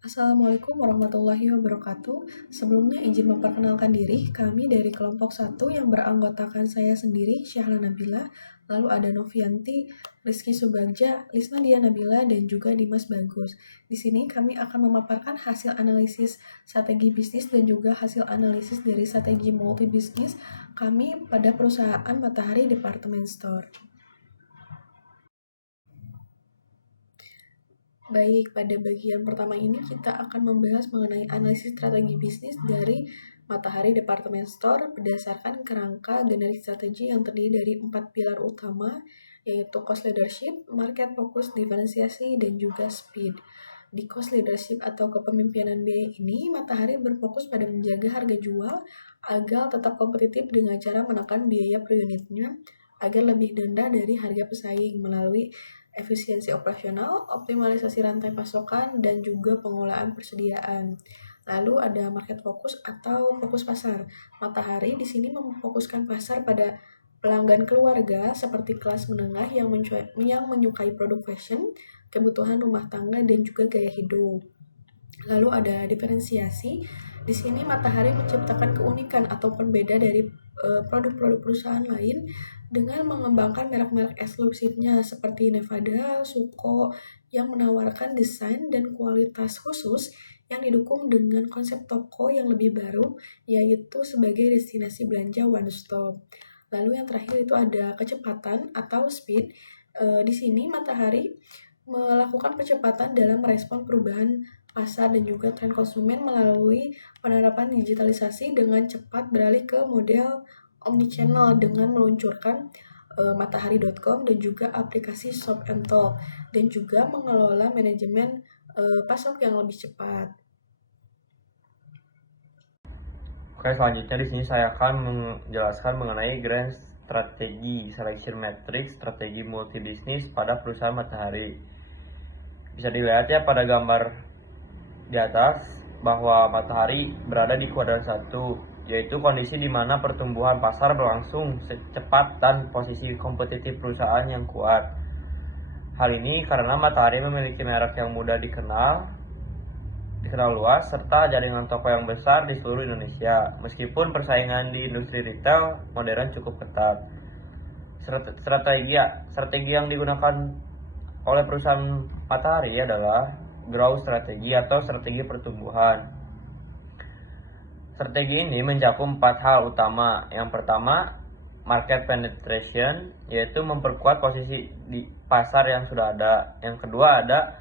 Assalamualaikum warahmatullahi wabarakatuh. Sebelumnya izin memperkenalkan diri, kami dari kelompok 1 yang beranggotakan saya sendiri, Syahla Nabila, lalu ada Novianti, Rizky Subagja, Lisna Dia Nabila, dan juga Dimas Bagus. Di sini kami akan memaparkan hasil analisis strategi bisnis dan juga hasil analisis dari strategi multi bisnis kami pada perusahaan Matahari Department Store. Baik, pada bagian pertama ini kita akan membahas mengenai analisis strategi bisnis dari Matahari Department Store berdasarkan kerangka generik strategi yang terdiri dari 4 pilar utama, yaitu cost leadership, market focus, diferensiasi, dan juga speed. Di cost leadership atau kepemimpinan biaya ini, Matahari berfokus pada menjaga harga jual agar tetap kompetitif dengan cara menekan biaya per unitnya agar lebih rendah dari harga pesaing melalui efisiensi operasional, optimalisasi rantai pasokan, dan juga pengolahan persediaan. Lalu ada market fokus atau fokus pasar. Matahari di sini memfokuskan pasar pada pelanggan keluarga seperti kelas menengah yang menyukai produk fashion, kebutuhan rumah tangga, dan juga gaya hidup. Lalu ada diferensiasi. Di sini Matahari menciptakan keunikan ataupun beda dari produk-produk perusahaan lain dengan mengembangkan merek-merek eksklusifnya seperti Nevada, Suko yang menawarkan desain dan kualitas khusus yang didukung dengan konsep toko yang lebih baru, yaitu sebagai destinasi belanja one stop. Lalu yang terakhir itu ada kecepatan atau speed. Di sini Matahari melakukan percepatan dalam merespon perubahan pasar dan juga tren konsumen melalui penerapan digitalisasi dengan cepat beralih ke model omnichannel dengan meluncurkan matahari.com dan juga aplikasi Shop and Talk dan juga mengelola manajemen pasok yang lebih cepat. Oke, selanjutnya di sini saya akan menjelaskan mengenai grand strategi selection matrix strategi multibisnis pada perusahaan Matahari. Bisa dilihat ya pada gambar di atas bahwa Matahari berada di kuadran 1, yaitu kondisi di mana pertumbuhan pasar berlangsung secepat dan posisi kompetitif perusahaan yang kuat. Hal ini karena Matahari memiliki merek yang mudah dikenal luas, serta jaringan toko yang besar di seluruh Indonesia. Meskipun persaingan di industri retail modern cukup ketat. Strategi yang digunakan oleh perusahaan Matahari adalah growth strategi atau strategi pertumbuhan. Strategi ini mencakup 4 hal utama. Yang pertama, market penetration, yaitu memperkuat posisi di pasar yang sudah ada. Yang kedua ada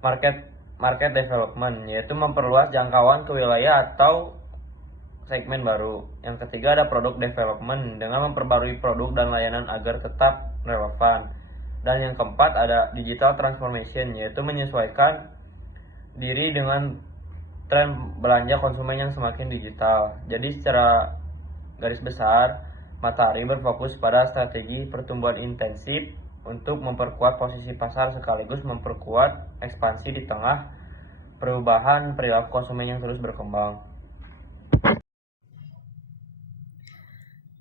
market development, yaitu memperluas jangkauan ke wilayah atau segmen baru. Yang ketiga ada product development, dengan memperbarui produk dan layanan agar tetap relevan. Dan yang keempat ada digital transformation, yaitu menyesuaikan diri dengan tren belanja konsumen yang semakin digital. Jadi secara garis besar, Matahari berfokus pada strategi pertumbuhan intensif untuk memperkuat posisi pasar sekaligus memperkuat ekspansi di tengah perubahan perilaku konsumen yang terus berkembang.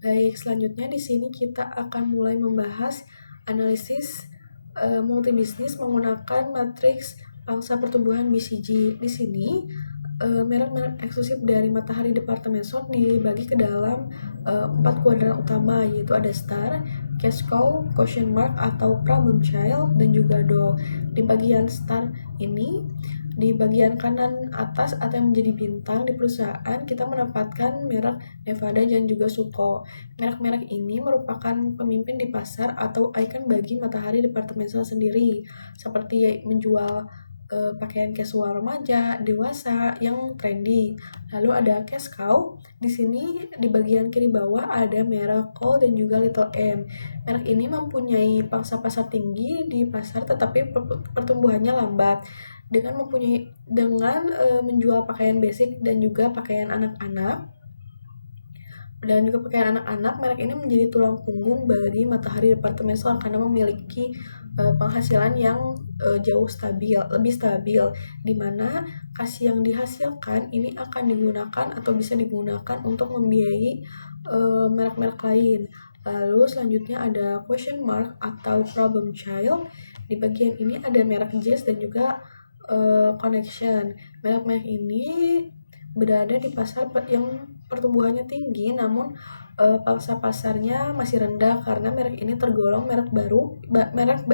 Baik, selanjutnya di sini kita akan mulai membahas analisis multibisnis menggunakan matriks pangsa pertumbuhan BCG. Di sini merek-merek eksklusif dari Matahari Department Store dibagi ke dalam 4 kuadran utama, yaitu ada Star, Cash Cow, Question Mark atau Problem Child, dan juga Doll. Di bagian Star ini, di bagian kanan atas atau yang menjadi bintang di perusahaan, kita menempatkan merek Nevada dan juga Suko. Merek-merek ini merupakan pemimpin di pasar atau ikon bagi Matahari Department Store sendiri, seperti menjual pakaian casual remaja, dewasa yang trendy. Lalu ada Cash Cow. Di sini di bagian kiri bawah ada merek Cole dan juga Little M. Merek ini mempunyai pangsa pasar tinggi di pasar tetapi pertumbuhannya lambat dengan menjual pakaian basic dan juga pakaian anak-anak. Dan juga pakaian anak-anak, merek ini menjadi tulang punggung bagi Matahari Department Store karena memiliki penghasilan yang lebih stabil, di mana kas yang dihasilkan ini akan digunakan atau bisa digunakan untuk membiayai merek-merek lain. Lalu selanjutnya ada question mark atau problem child. Di bagian ini ada merek Jazz dan juga Connection. Merek-merek ini berada di pasar yang pertumbuhannya tinggi, namun pangsa pasarnya masih rendah karena merek ini tergolong merek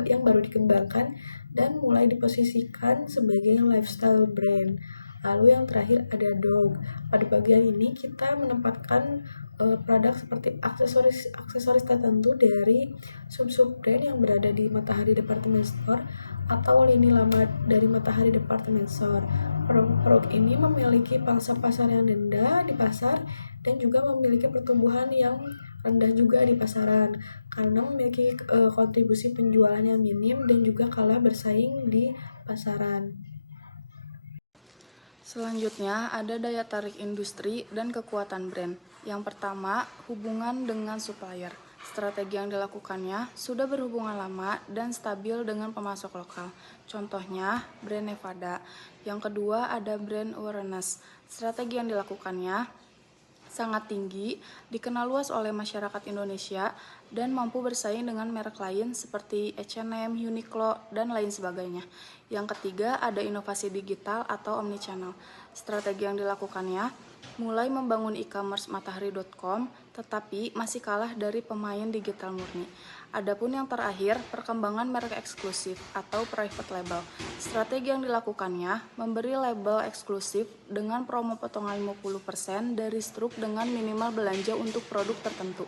yang baru dikembangkan dan mulai diposisikan sebagai lifestyle brand. Lalu yang terakhir ada Dog. Pada bagian ini kita menempatkan produk seperti aksesoris tertentu dari sub-sub brand yang berada di Matahari Department Store atau lini lama dari Matahari Department Store. Produk ini memiliki pangsa pasar yang rendah di pasar dan juga memiliki pertumbuhan yang rendah juga di pasaran karena memiliki kontribusi penjualan yang minim dan juga kalah bersaing di pasaran. Selanjutnya ada daya tarik industri dan kekuatan brand. Yang pertama, hubungan dengan supplier. Strategi yang dilakukannya sudah berhubungan lama dan stabil dengan pemasok lokal. Contohnya, brand Nevada. Yang kedua ada brand awareness. Strategi yang dilakukannya sangat tinggi, dikenal luas oleh masyarakat Indonesia, dan mampu bersaing dengan merek lain seperti H&M, Uniqlo, dan lain sebagainya. Yang ketiga ada inovasi digital atau omnichannel. Strategi yang dilakukannya mulai membangun e-commerce matahari.com, tetapi masih kalah dari pemain digital murni. Adapun yang terakhir, perkembangan merek eksklusif atau private label. Strategi yang dilakukannya memberi label eksklusif dengan promo potongan 50% dari struk dengan minimal belanja untuk produk tertentu.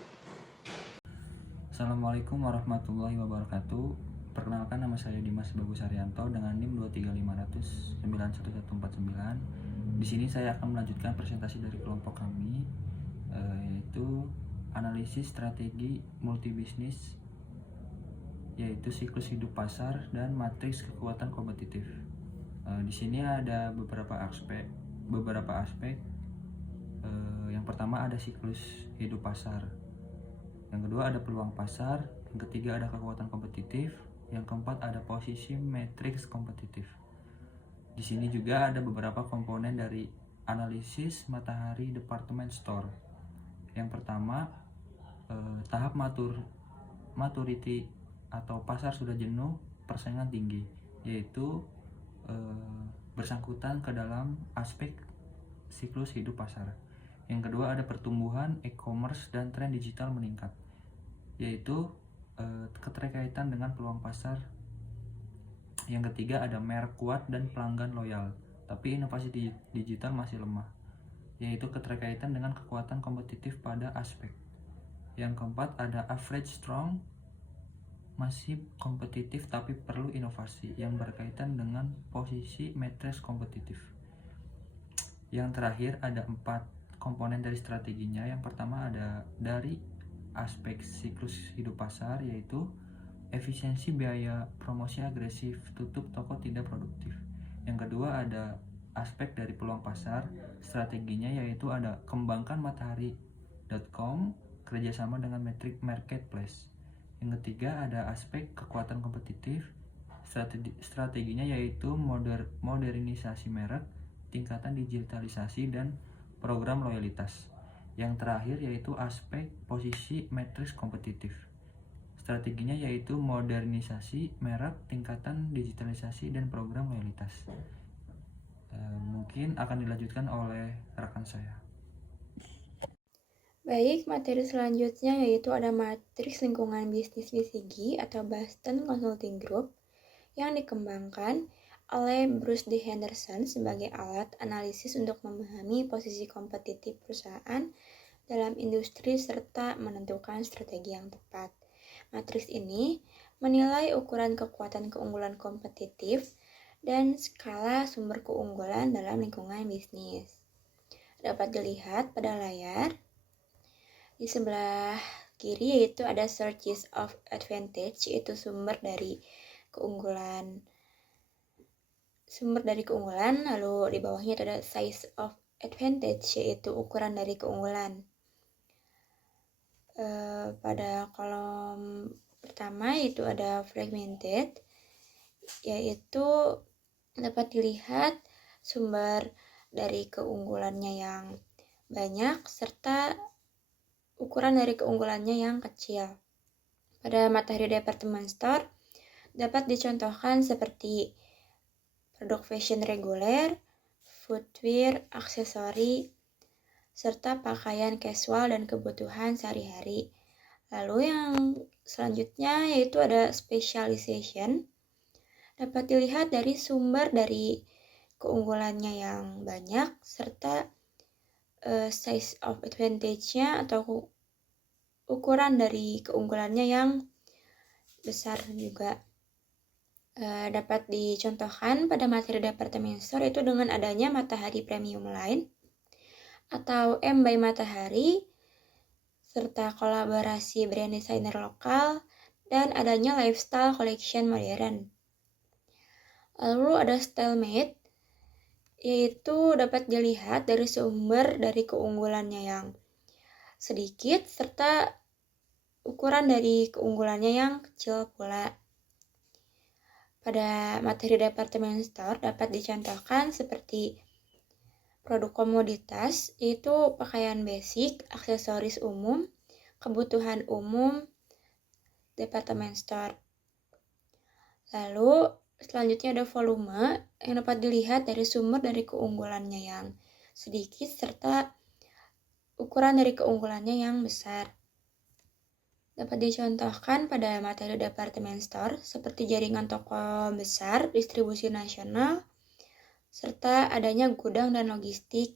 Assalamualaikum warahmatullahi wabarakatuh. Perkenalkan, nama saya Dimas Bagus Haryanto dengan NIM 23500911149. Di sini saya akan melanjutkan presentasi dari kelompok kami, yaitu analisis strategi multibisnis, yaitu siklus hidup pasar dan matriks kekuatan kompetitif. Di sini ada beberapa aspek. Yang pertama ada siklus hidup pasar. Yang kedua ada peluang pasar. Yang ketiga ada kekuatan kompetitif. Yang keempat ada posisi matriks kompetitif. Di sini juga ada beberapa komponen dari analisis Matahari Department Store. Yang pertama, tahap maturity atau pasar sudah jenuh, persaingan tinggi, yaitu bersangkutan ke dalam aspek siklus hidup pasar. Yang kedua ada pertumbuhan e-commerce dan tren digital meningkat, yaitu keterkaitan dengan peluang pasar. Yang ketiga ada merek kuat dan pelanggan loyal, tapi inovasi digital masih lemah, yaitu keterkaitan dengan kekuatan kompetitif pada aspek. Yang keempat ada average strong, masih kompetitif tapi perlu inovasi yang berkaitan dengan posisi matriks kompetitif. Yang terakhir ada 4 komponen dari strateginya. Yang pertama ada dari aspek siklus hidup pasar, yaitu efisiensi biaya promosi agresif, tutup toko tidak produktif. Yang kedua ada aspek dari peluang pasar, strateginya yaitu ada kembangkan matahari.com, kerjasama dengan metrik marketplace. Yang ketiga ada aspek kekuatan kompetitif, strateginya yaitu modernisasi merek, tingkatan digitalisasi, dan program loyalitas. Yang terakhir yaitu aspek posisi matriks kompetitif, strateginya yaitu modernisasi merek, tingkatan digitalisasi, dan program loyalitas. Mungkin akan dilanjutkan oleh rekan saya. Baik, materi selanjutnya yaitu ada matriks lingkungan bisnis BCG atau Boston Consulting Group yang dikembangkan oleh Bruce D. Henderson sebagai alat analisis untuk memahami posisi kompetitif perusahaan dalam industri serta menentukan strategi yang tepat. Matriks ini menilai ukuran kekuatan keunggulan kompetitif dan skala sumber keunggulan dalam lingkungan bisnis. Dapat dilihat pada layar. Di sebelah kiri yaitu ada sources of advantage, yaitu sumber dari keunggulan. Lalu di bawahnya itu ada size of advantage, yaitu ukuran dari keunggulan. Pada kolom pertama itu ada fragmented, yaitu dapat dilihat sumber dari keunggulannya yang banyak serta ukuran dari keunggulannya yang kecil. Pada Matahari Department Store dapat dicontohkan seperti produk fashion reguler, footwear, aksesori, serta pakaian casual dan kebutuhan sehari-hari. Lalu yang selanjutnya yaitu ada specialization. Dapat dilihat dari sumber dari keunggulannya yang banyak serta size of advantage-nya atau ukuran dari keunggulannya yang besar juga. Dapat dicontohkan pada materi departemen store itu dengan adanya Matahari Premium Line atau M by Matahari serta kolaborasi brand designer lokal dan adanya lifestyle collection modern. Lalu ada Stylemate, yaitu dapat dilihat dari sumber dari keunggulannya yang sedikit serta ukuran dari keunggulannya yang kecil pula. Pada materi departemen store dapat dicontohkan seperti produk komoditas, yaitu pakaian basic, aksesoris umum, kebutuhan umum, departemen store. Lalu selanjutnya ada volume yang dapat dilihat dari sumber dari keunggulannya yang sedikit serta ukuran dari keunggulannya yang besar. Dapat dicontohkan pada materi departemen store seperti jaringan toko besar, distribusi nasional, serta adanya gudang dan logistik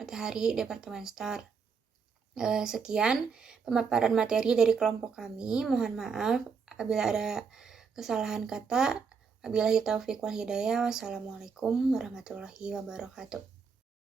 Matahari Departemen Store. Sekian pemaparan materi dari kelompok kami. Mohon maaf apabila ada kesalahan kata. Wabillahi taufiq wal hidayah. Wassalamualaikum warahmatullahi wabarakatuh.